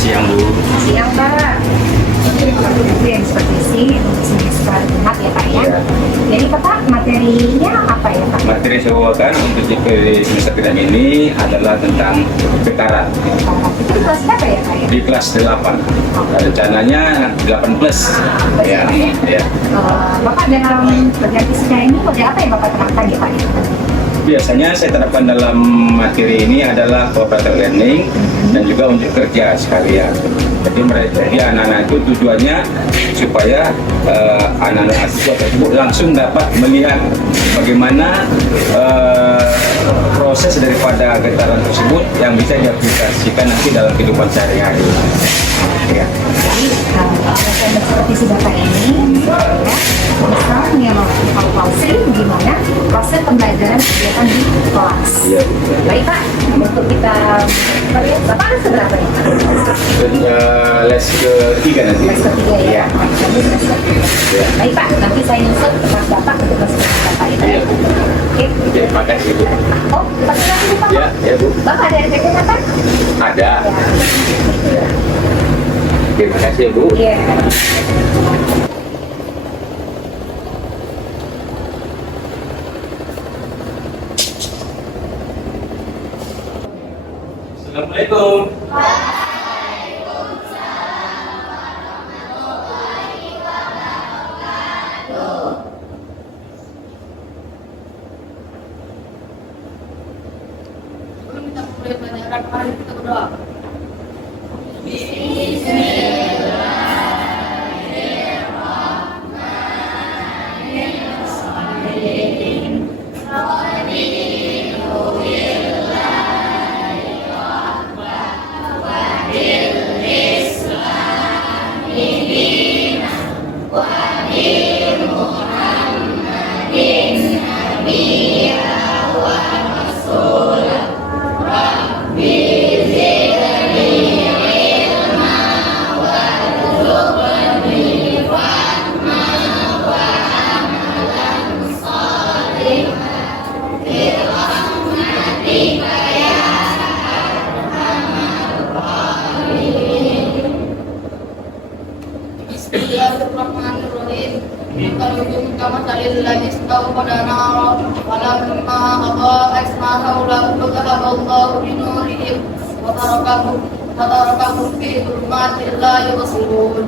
Siang Bu. Siang Pak. Itu yang seperti ini untuk semester 4 ya Pak ya. Jadi Bapak materinya apa ya Pak? Materi yang saya bawakan untuk di semester 3 ini adalah tentang getaran Itu di kelas berapa ya Pak ya? di kelas 8. Rencananya 8 plus. Ya. Bapak dalam kerja fisiknya ini model apa yang Bapak terapkan ya Pak? Biasanya saya terapkan dalam materi ini adalah cooperative learning dan juga untuk kerja sekalian. Jadi anak-anak itu tujuannya supaya anak-anak siswa tersebut langsung dapat melihat bagaimana proses daripada getaran tersebut yang bisa diaplikasikan nanti dalam kehidupan sehari-hari. Ya. Jadi proses seperti si Bapak ini ya, misalnya mau evaluasi gimana proses pembelajaran kegiatan di kelas. Iya. Baik Pak, untuk kita Bapak kan seberapa ya Pak? Les ketiga nanti. Les ketiga ya? Iya. Nanti les ketiga. Iya. Baik Pak, nanti saya nyusul ke kelas Bapak untuk les ketiga Bapak ya. Iya. Oke. Terima kasih Bu. Oh, pasti nanti lupa Pak. Ya, ya Bu. Bapak ada RPT Bapak? Ada. Ya. Terima kasih Bu. Iya. Assalamualaikum. Sebelum kita mulai pelajaran, mari kita berdoa. Bismillahirrahmanirrahim. Kalau utama lillahi istawa qadana wala mimma aba asma'a la ilaha illallah bi nurihim wa tarakahum fi dhulumatil la yubsirun.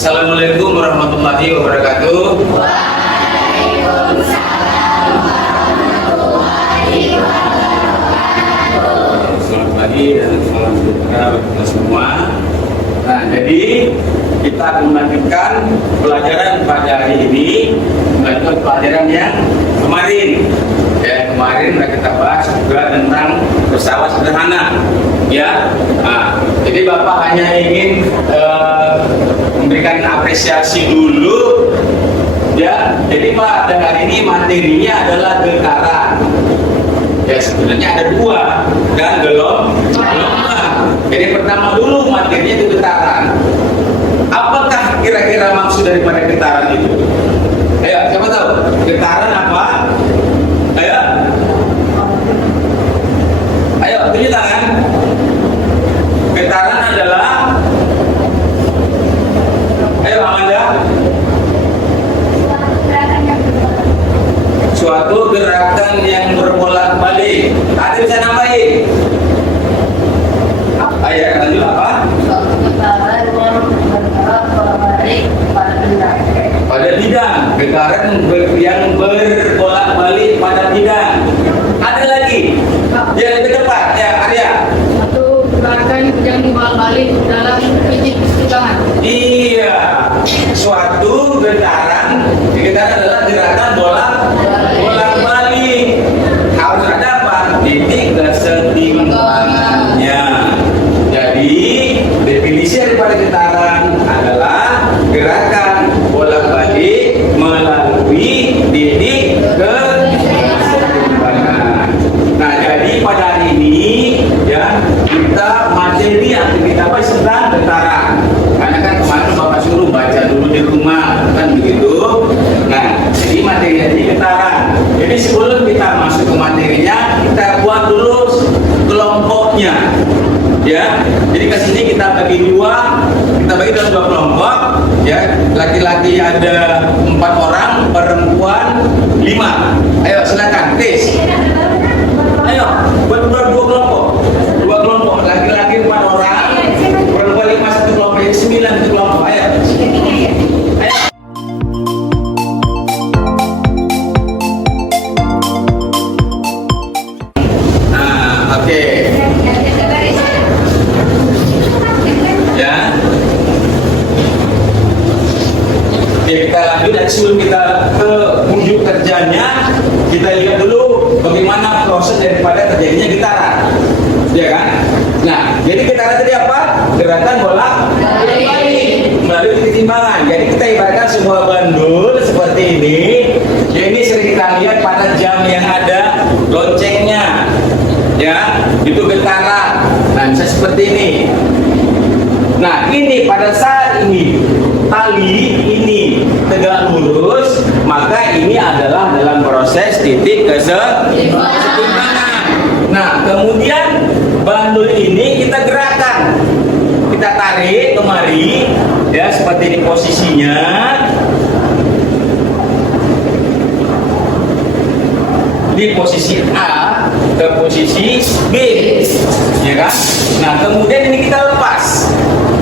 Assalamualaikum warahmatullahi wabarakatuh. Selamat pagi dan salam sejahtera bagi kita semua. Nah, jadi kita akan melanjutkan pelajaran pada hari ini, melanjutkan pelajaran yang kemarin. Ya, kemarin kita bahas juga tentang pesawat sederhana. Ya, nah, jadi Bapak hanya ingin memberikan apresiasi dulu. Ya, jadi pada hari ini materinya adalah getaran. Ya, sebenarnya ada dua dan gelombang. Jadi pertama dulu materinya itu getaran. Apakah kira-kira maksud daripada getaran itu? Ayo, siapa tahu? Getaran getaran yang berbolak-balik pada bidang. Ada lagi yang lebih tepat ya, Arya. Satu, gerakan yang dibalik dalam titik keseimbangan. Iya, suatu getaran adalah gerakan bolak-balik. Harus ada apa? Titik keseimbangannya. Jadi definisi daripada getaran adalah gerakan bolak-balik melalui titik keseimbangan. Nah, jadi pada hari ini ya kita materi yang kita bahas tentang getaran. Karena kan kemarin Bapak suruh baca dulu di rumah, kan begitu. Nah, jadi materi ini getaran. Jadi sebelum kita masuk ke materinya, kita buat dulu kelompoknya. Ya, jadi ke sini kita bagi dalam dua kelompok. Ya, laki-laki ada 4 orang, perempuan 5. Ayo silakan, tes. Ayo, buat dua kelompok. Dua kelompok, laki-laki 4 orang, perempuan 5 satu kelompok, jadi 9 satu kelompok. Ayo. Ayo. Nah, oke. Ya. Oke, kita lanjut dan sebelum kita ke wujud kerjanya, kita lihat dulu bagaimana proses daripada terjadinya getaran. Ya kan? Nah, jadi getaran tadi apa? Gerakan bolak-balik melalui titik timbangan. Jadi kita ibaratkan sebuah bandul seperti ini. Ya, ini sering kita lihat pada jam yang ada loncengnya. Ya, itu getaran. Nah, bisa seperti ini. Nah, ini pada saat ini tali ini tegak lurus, maka ini adalah dalam proses titik keseimbangan. Nah, kemudian bandul ini kita gerakkan, kita tarik kemari, ya seperti ini posisinya. Di posisi A ke posisi B, ya kan? Nah, kemudian ini kita lepas.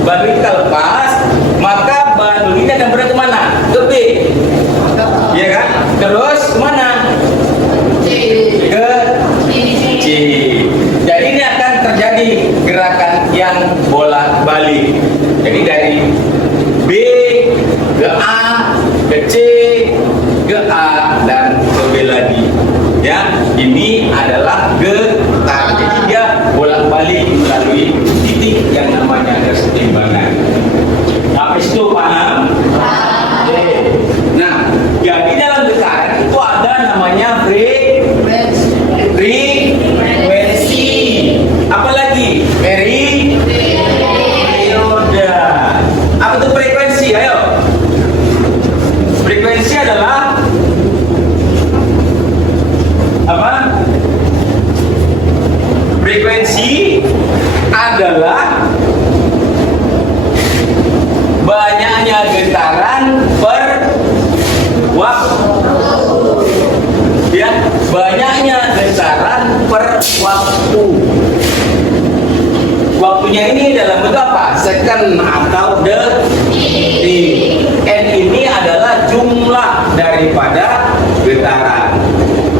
Bandul kita lepas, maka bandul ini akan berada kemana? Ke B, ya kan? Terus kemana? Ke C. Jadi ini akan terjadi gerakan yang bolak-balik. Jadi dari B ke A, ke C, ke A, dan ke B lagi. Ya, ini adalah getaran. Jadi dia bolak-balik melalui titik yang namanya keseimbangan. Habis itu paham? Oke. Nah, jadi dalam getaran itu ada namanya frekuensi. Apa lagi? Periode. Apa itu frekuensi? Ayo. Frekuensi adalah apa? Frekuensi adalah banyaknya getaran per waktu. Ya, banyaknya getaran per waktu. Waktunya ini dalam bentuk apa? Second atau detik. N ini adalah jumlah daripada getaran.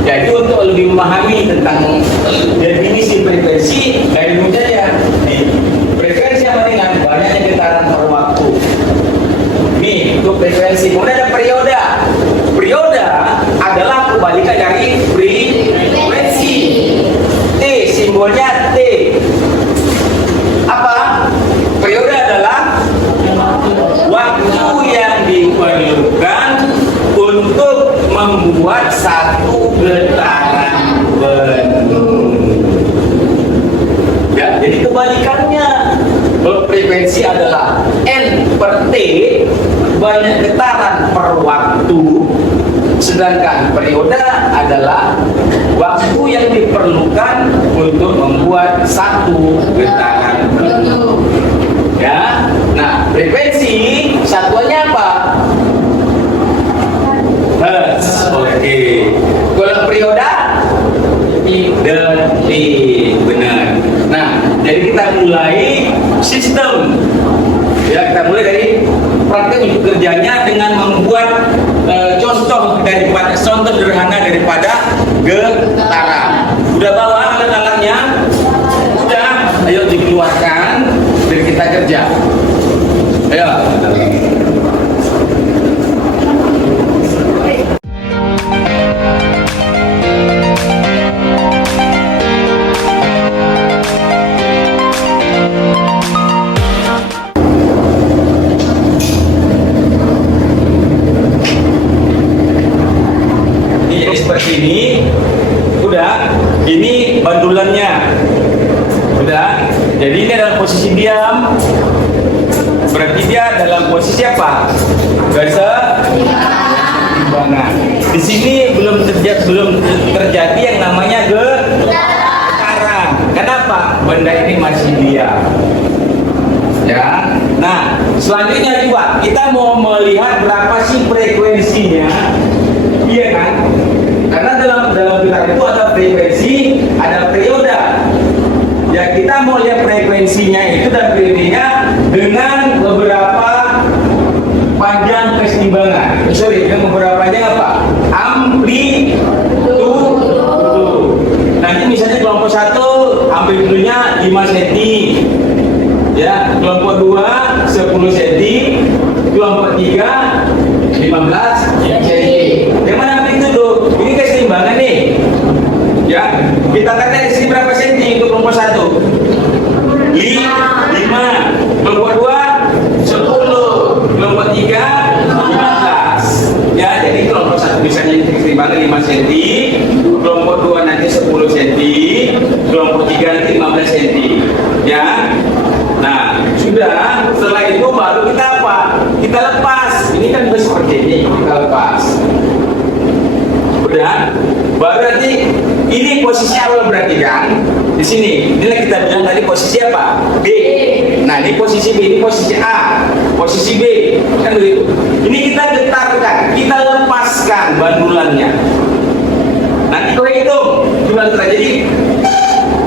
Jadi untuk lebih memahami tentang definisi frekuensi, dari dulu saja. Frekuensi sama dengan banyaknya getaran per waktu. Ini untuk frekuensi. Kemudian ada periode. Periode adalah kebalikan dari frekuensi. T, simbolnya T. Apa? Periode adalah waktu yang diperlukan untuk membuat satu getaran penuh. Ya, jadi kebalikannya. Kalau frekuensi adalah N per T, banyak getaran per waktu. Sedangkan periode adalah waktu yang diperlukan untuk membuat satu getaran penuh. Ya, nah frekuensi satuannya apa? Hertz. Oke. Kalau periode detik, benar. Nah, jadi kita mulai sistem. Ya, kita mulai dari praktek untuk kerjanya dengan membuat contoh. contoh sederhana daripada getaran. Udah bawa alat-alatnya? Udah, ayo dikeluarkan dan kita kerja. Ayo. Jadi seperti ini, udah, ini bandulannya, udah. Jadi ini adalah posisi diam, berarti dia dalam posisi apa? Keseimbangan. Di sini belum terjadi yang namanya getaran. Kenapa? Benda ini masih diam. Ya. Nah, selanjutnya juga kita mau melihat berapa sih frekuensinya. Iya kan? Karena dalam gitar itu ada frekuensi, ada periode. Ya, kita mau lihat frekuensinya itu dan periodenya dengan beberapa panjang keseimbangan. Dengan beberapa panjang apa? Amplitudo. Nanti misalnya kelompok 1 amplitudenya 5 cm. Ya, kelompok 2 10 cm, kelompok 3 15 cm. Yang mana amplitudo? Ini keseimbangan nih. Ya, kita katakan di sini berapa senti untuk kelompok 1? 5, kelompok 2 10, kelompok 3 15. Ya, jadi kelompok 1 misalnya keseimbangan 5 cm, kelompok 2 nanti 10 cm, kelompok 3 nanti 15 cm. Ya. Nah, sudah, setelah itu baru kita apa? Kita lepas. Ini kan juga seperti ini, kita lepas. Udah, baru nanti ini posisi awal berarti kan? Di sini, inilah kita bilang tadi posisi apa? B. Nah, ini posisi B, ini posisi A, posisi B, kan begitu. Ini kita getarkan, kita lepaskan bandulannya. Nanti kau hitung gimana terjadi.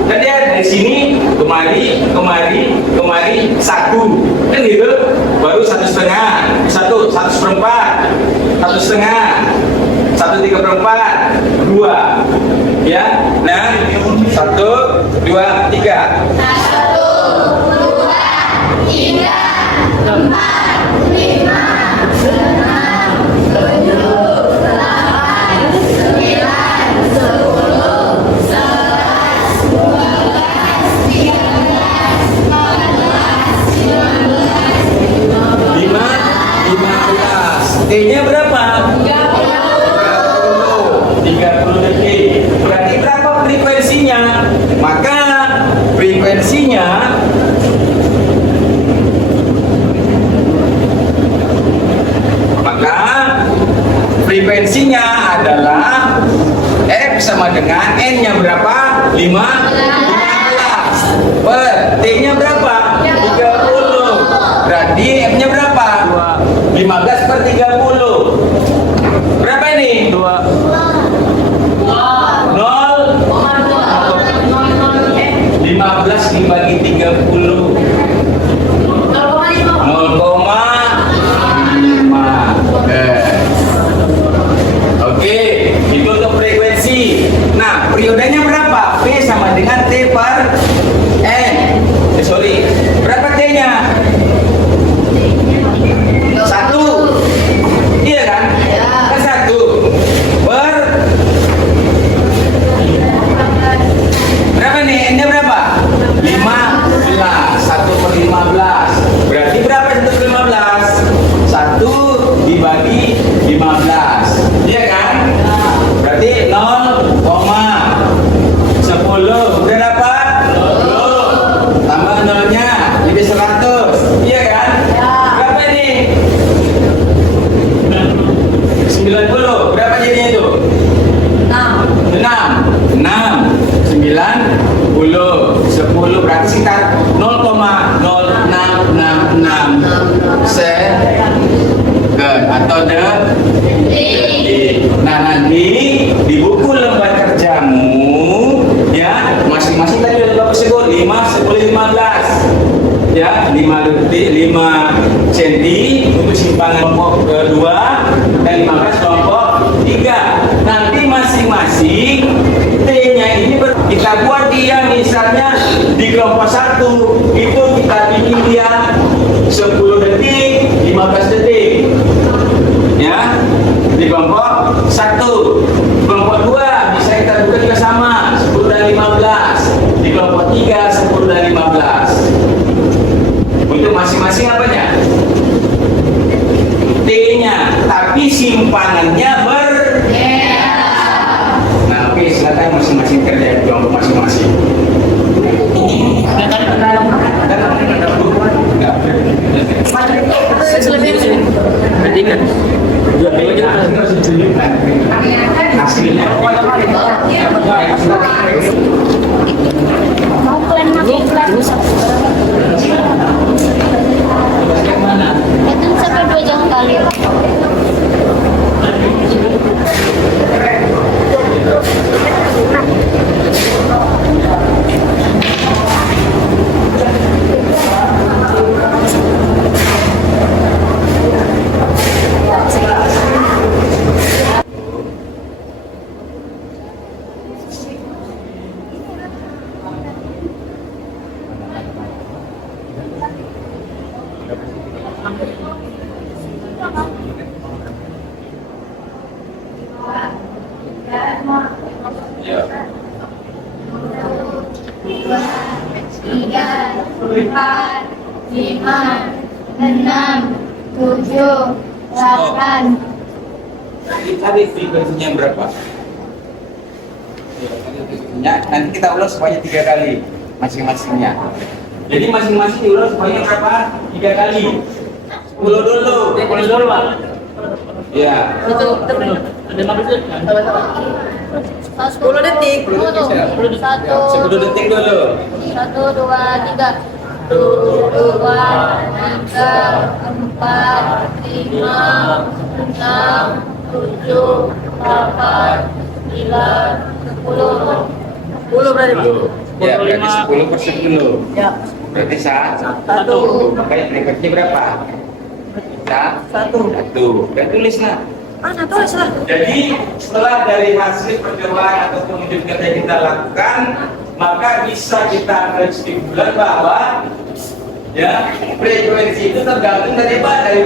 Kan dia dari sini kemari 1, kan gitu. Baru 1,5, 1/4, 1,5, 1/3/4, 2. Ya, nah 1, 2, 3. 1, 2, 3, 4, 5, 6, 7, 8, 9, 10, 11, 12, 13, 14, 15, 15. T-nya berapa? 30 detik. Berarti berapa frekuensinya? Maka frekuensinya adalah F sama dengan N-nya berapa? 15 per T-nya berapa? 30. Berarti F-nya berapa? 15 per 30. Berapa ini? 2. 15 dibagi 30 0,5. Oke, itu untuk frekuensi. Nah, periodenya berapa? P sama dengan T per N. Berapa T-nya? 1. Iya kan? Kan 1 per berapa nih? N-nya berapa? 15. 1 per 15. Berarti berapa untuk 15? 1 dibagi 15. Iya kan? Berarti 0,10. Udah dapat? 10. Tambah 0-nya jadi 100. Iya kan? Berapa ini? 90. Berapa jadinya itu? 6. 90. 10 berarti sekitar 0,0666 second atau detik. Nah, nanti di buku lembar kerjamu ya masing-masing tadi udah Bapak sebut 5, 10, 15 ya 5 detik 5 cm untuk simpangan kelompok kedua dan 15 kelompok 3. Nah, masing-masing T-nya ini kita buat dia misalnya di kelompok 1 itu kita bikin dia 10 detik, 15 detik. Ya, di kelompok 1. Kelompok 2 bisa kita buka juga sama 10 dan 15. Di kelompok 3 10 dan 15. Untuk masing-masing apanya? T-nya, tapi simpanannya berbeda. Nah, oke, silakan masing-masing kerja di kelompok masing-masing. Mau plan itu sampai 2 jam kali. Ya. 3, 4, 5, 6, 7, 8. Tadi frekuensinya berapa? Ya, nanti kita ulang semuanya 3 kali masing-masingnya. Jadi masing-masing diulang semuanya berapa? 3 kali. 10 dulu. 10 dulu, Pak. Ya. Itu belum. Ada 15 detik. 10 detik. 10 detik dulu. 1, 2, 3. 2, 3, 4, 5, 6, 7, 8, 9, 10. 10 berarti, Pak? Ya, berarti 10% dulu. Ya. Berarti satu. Baik, berikutnya berapa? Satu. Dan tulis nah. Mana tulis lah? Jadi setelah dari hasil percobaan atau penunjuk kerja yang kita lakukan, maka bisa kita kesimpulan bahwa ya frekuensi itu tergantung daripada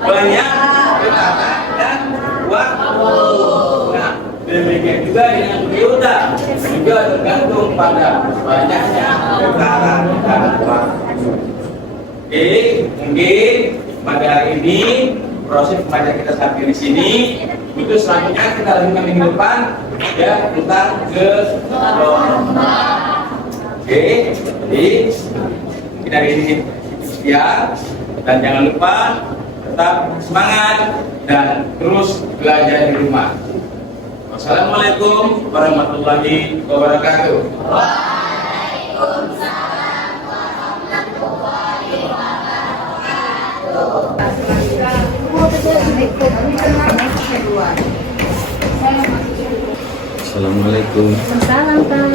banyak getaran dan waktu. Nah, demikian juga dengan biota juga tergantung pada banyaknya getaran dan waktu. Oke, mungkin pada hari ini proses pembelajaran kita sampai di sini. Itu selanjutnya kita lanjutkan minggu depan ya tentang gelombang. Oke, jadi kita hari ini sekian dan jangan lupa tetap semangat dan terus belajar di rumah. Wassalamualaikum warahmatullahi wabarakatuh. Assalamualaikum. Salam Pak.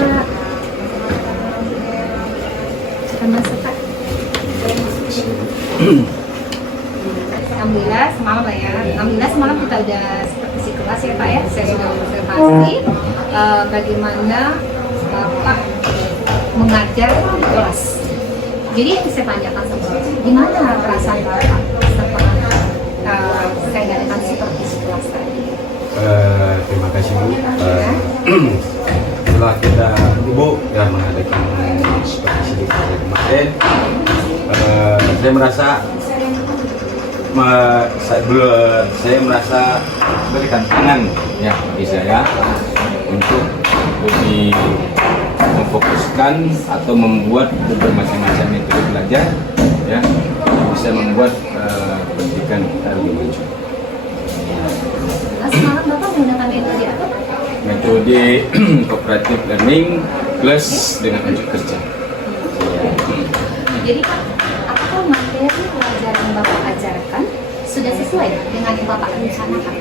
Sama Pak. Alhamdulillah semalam lah ya. Alhamdulillah semalam kita udah supervisi kelas ya Pak ya. Saya sudah observasi bagaimana Bapak mengajar di kelas. Jadi yang saya tanyakan sama Bapak, gimana perasaan Bapak setelah saya adakan supervisi kelas tadi? Terima kasih Bu. Setelah kita Ibu ya mengadakan supervisi di kemarin, saya merasa saya merasa sebagai tantangan ya bagi saya untuk lebih memfokuskan atau membuat bermacam-macam metode belajar ya bisa membuat pendidikan kita lebih maju. Semalam Bapak menggunakan metode apa? Metode cooperative learning plus dengan unjuk kerja. Jadi Pak, apakah materi pelajaran yang Bapak ajarkan sudah sesuai dengan yang Bapak rencanakan?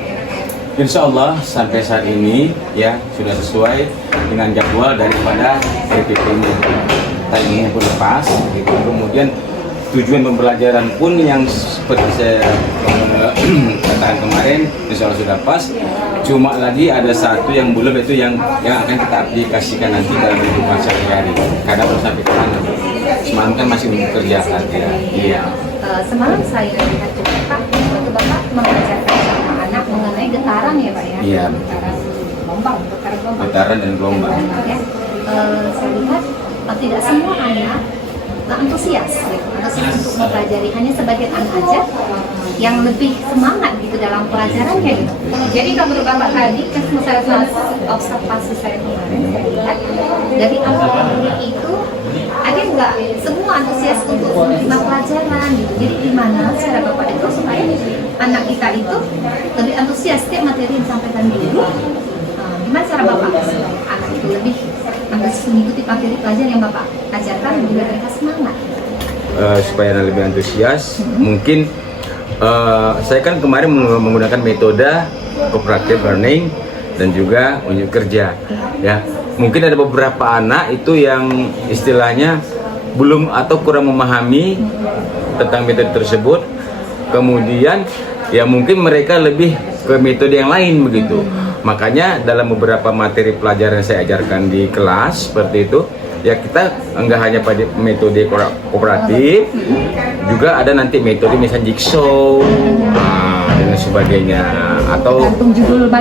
Insya Allah sampai saat ini ya sudah sesuai dengan jadwal daripada RPP-nya. Timingnya pun lepas. Gitu. Kemudian tujuan pembelajaran pun yang seperti saya katakan kemarin, insya Allah sudah pas. Cuma lagi ada satu yang belum, itu yang akan kita aplikasikan nanti dalam kehidupan sehari-hari. Karena belum sampai ke sana. Semalam kan masih mengerjakan ya. Iya. Semalam saya lihat juga Pak, waktu Bapak mengajarkan sama anak mengenai getaran ya Pak ya? Iya. Getaran gelombang. Getaran dan gelombang. Ya. Saya lihat tidak semua anak antusias untuk mempelajari, hanya sebagian anak aja yang lebih semangat gitu dalam pelajarannya gitu. Jadi kalau menurut Bapak tadi, saya observasi saya kemarin, saya lihat dari awal itu ada nggak semua antusias untuk menerima pelajaran gitu. Jadi gimana cara Bapak itu supaya anak kita itu lebih antusias setiap materi yang disampaikan dulu? Gimana cara Bapak supaya anak itu lebih antusias mengikuti materi pelajaran yang Bapak ajarkan, biar mereka semangat? Supaya anak lebih antusias, mungkin saya kan kemarin menggunakan metode cooperative learning dan juga unjuk kerja, ya. Mungkin ada beberapa anak itu yang istilahnya belum atau kurang memahami tentang metode tersebut. Kemudian ya mungkin mereka lebih ke metode yang lain begitu. Makanya dalam beberapa materi pelajaran yang saya ajarkan di kelas seperti itu, ya kita enggak hanya pada metode kooperatif, juga ada nanti metode misalnya jigsaw dan sebagainya, atau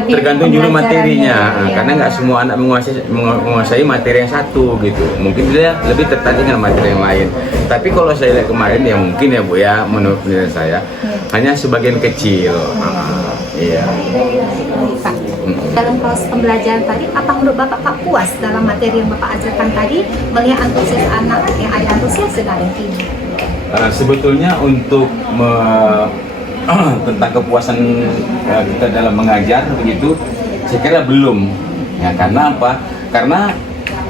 tergantung judul materinya, karena nggak semua anak menguasai materi yang satu gitu, mungkin dia lebih tertarik dengan materi yang lain. Tapi kalau saya lihat kemarin ya mungkin ya Bu ya, menurut penilaian saya hanya sebagian kecil. Iya. Dalam proses pembelajaran tadi, apa menurut Bapak puas dalam materi yang Bapak ajarkan tadi, melihat antusias anak yang ada antusias dengan ini? Sebetulnya untuk tentang kepuasan kita dalam mengajar begitu, saya kira belum. Ya, karena apa? Karena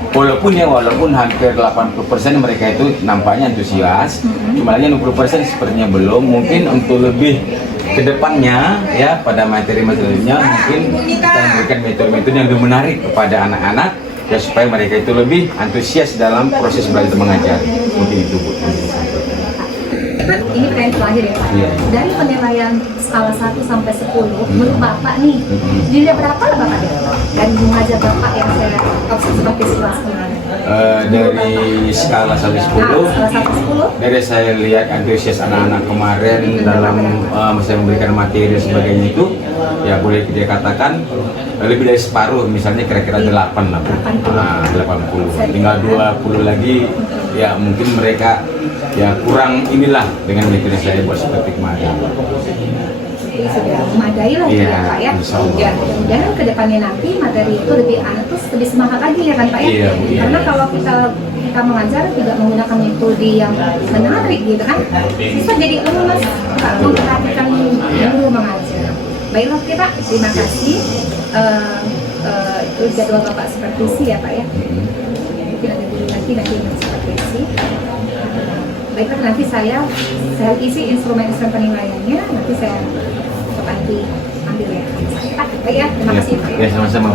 walaupun hampir 80% mereka itu nampaknya antusias, cuma hanya 20% sepertinya belum. Mungkin untuk lebih ke depannya ya pada materi-materinya mungkin kita memberikan metode-metode yang lebih menarik kepada anak-anak ya, supaya mereka itu lebih antusias dalam proses belajar mengajar. Mungkin itu Bu. Ini pertanyaan terakhir ya Pak. Iya. Dari penilaian skala 1 sampai 10, menurut Bapak nih, nilai berapa lah Bapak dari mengajar Bapak yang saya observasi kelas kemarin? Dari skala 1 10, dari saya lihat antusias anak-anak kemarin dalam saya memberikan materi dan sebagainya itu, ya boleh kita katakan lebih dari separuh, misalnya kira-kira 8 lah, 80. Tinggal 20 lagi, ya mungkin mereka ya kurang inilah dengan metode saya buat seperti kemarin. Jadi sudah memadai lah ya Pak ya. Ya, mudah-mudahan ke depannya nanti materi itu lebih lebih semangat lagi ya kan Pak ya. Iya. Karena kalau kita mengajar tidak menggunakan metode yang menarik gitu kan, siswa jadi lemas, nggak memperhatikan guru mengajar. Baiklah oke Pak, terima kasih. Itu jadwal Bapak supervisi ya Pak ya. Mungkin ada dulu nanti supervisi. Baiklah, nanti saya isi instrumen-instrumen penilaiannya, nanti saya ambil ya. Baik ya, terima kasih Pak. Ya sama-sama.